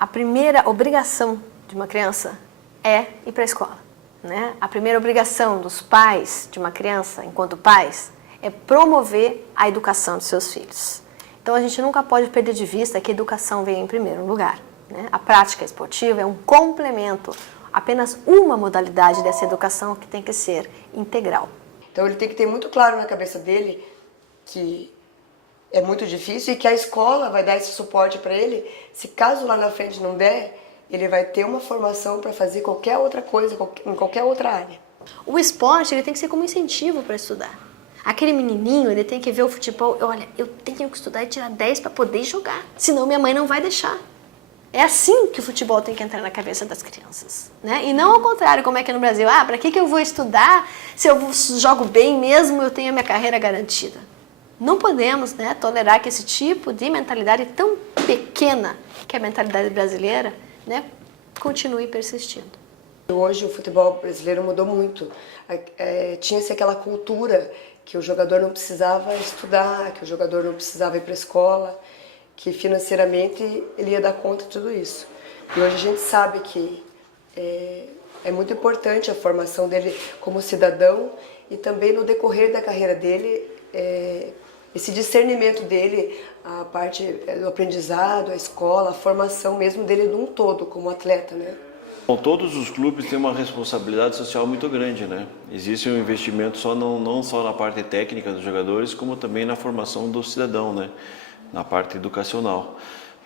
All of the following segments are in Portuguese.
A primeira obrigação de uma criança é ir para a escola, né? A primeira obrigação dos pais de uma criança, enquanto pais, é promover a educação de seus filhos. Então a gente nunca pode perder de vista que a educação vem em primeiro lugar, né? A prática esportiva é um complemento, apenas uma modalidade dessa educação que tem que ser integral. Então ele tem que ter muito claro na cabeça dele que é muito difícil e que a escola vai dar esse suporte para ele. Se caso lá na frente não der, ele vai ter uma formação para fazer qualquer outra coisa, em qualquer outra área. O esporte ele tem que ser como incentivo para estudar. Aquele menininho, ele tem que ver o futebol, olha, eu tenho que estudar e tirar 10 para poder jogar, senão minha mãe não vai deixar. É assim que o futebol tem que entrar na cabeça das crianças, né? E não ao contrário, como é que é no Brasil, para que eu vou estudar se eu jogo bem mesmo, eu tenho a minha carreira garantida. Não podemos, né, tolerar que esse tipo de mentalidade tão pequena, que é a mentalidade brasileira, né, continue persistindo. Hoje o futebol brasileiro mudou muito. Tinha-se aquela cultura que o jogador não precisava estudar, que o jogador não precisava ir para a escola, que financeiramente ele ia dar conta de tudo isso. E hoje a gente sabe que é muito importante a formação dele como cidadão e também no decorrer da carreira dele, esse discernimento dele, a parte do aprendizado, a escola, a formação mesmo dele num todo como atleta, né? Bom, todos os clubes têm uma responsabilidade social muito grande, né? Existe um investimento não só na parte técnica dos jogadores, como também na formação do cidadão, né? Na parte educacional.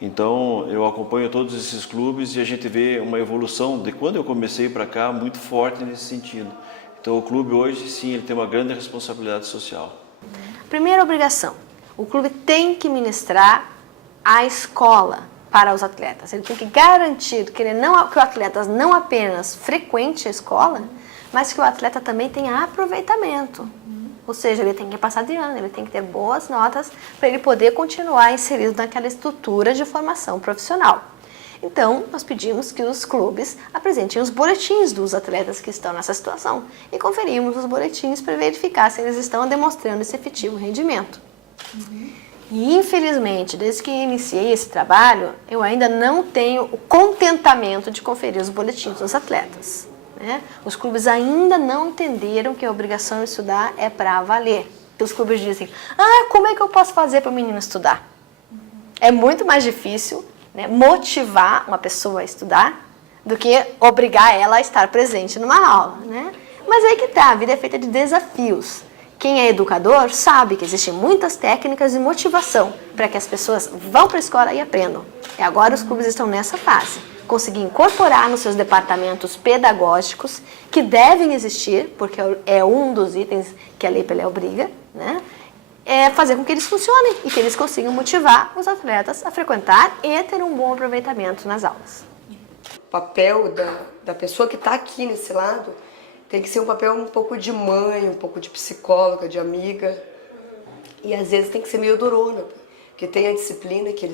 Então, eu acompanho todos esses clubes e a gente vê uma evolução de quando eu comecei para cá muito forte nesse sentido. Então, o clube hoje, sim, ele tem uma grande responsabilidade social. Primeira obrigação, o clube tem que ministrar a escola para os atletas. Ele tem que garantir que o atleta não apenas frequente a escola, mas que o atleta também tenha aproveitamento. Ou seja, ele tem que passar de ano, ele tem que ter boas notas para ele poder continuar inserido naquela estrutura de formação profissional. Então, nós pedimos que os clubes apresentem os boletins dos atletas que estão nessa situação e conferimos os boletins para verificar se eles estão demonstrando esse efetivo rendimento. E, infelizmente, desde que iniciei esse trabalho, eu ainda não tenho o contentamento de conferir os boletins dos atletas, né? Os clubes ainda não entenderam que a obrigação de estudar é para valer. Os clubes dizem, como é que eu posso fazer para o menino estudar? É muito mais difícil, né, motivar uma pessoa a estudar do que obrigar ela a estar presente numa aula, né? Mas aí que tá, a vida é feita de desafios. Quem é educador sabe que existem muitas técnicas de motivação para que as pessoas vão para a escola e aprendam. E agora os clubes estão nessa fase. Conseguir incorporar nos seus departamentos pedagógicos, que devem existir, porque é um dos itens que a Lei Pelé obriga, né? Fazer com que eles funcionem e que eles consigam motivar os atletas a frequentar e ter um bom aproveitamento nas aulas. O papel da pessoa que está aqui nesse lado tem que ser um papel um pouco de mãe, um pouco de psicóloga, de amiga. E às vezes tem que ser meio durona, porque tem a disciplina que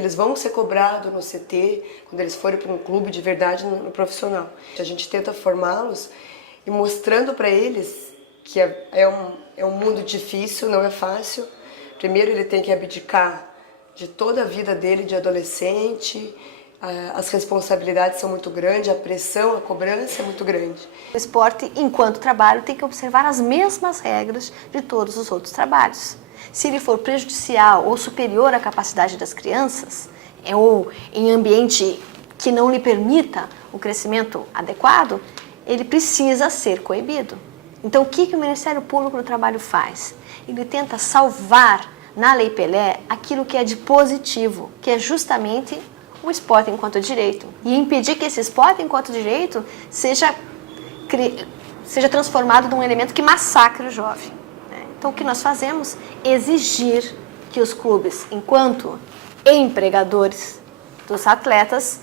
eles vão ser cobrados no CT, quando eles forem para um clube de verdade no profissional. A gente tenta formá-los e mostrando para eles que é um mundo difícil, não é fácil. Primeiro ele tem que abdicar de toda a vida dele de adolescente, as responsabilidades são muito grandes, a pressão, a cobrança é muito grande. O esporte, enquanto trabalho, tem que observar as mesmas regras de todos os outros trabalhos. Se ele for prejudicial ou superior à capacidade das crianças, ou em ambiente que não lhe permita o crescimento adequado, ele precisa ser coibido. Então, o que o Ministério Público do Trabalho faz? Ele tenta salvar na Lei Pelé aquilo que é de positivo, que é justamente o esporte enquanto direito. E impedir que esse esporte enquanto direito seja transformado num elemento que massacre o jovem. Então, o que nós fazemos é exigir que os clubes, enquanto empregadores dos atletas,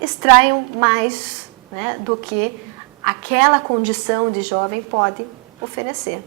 extraiam mais, né, do que aquela condição de jovem pode oferecer.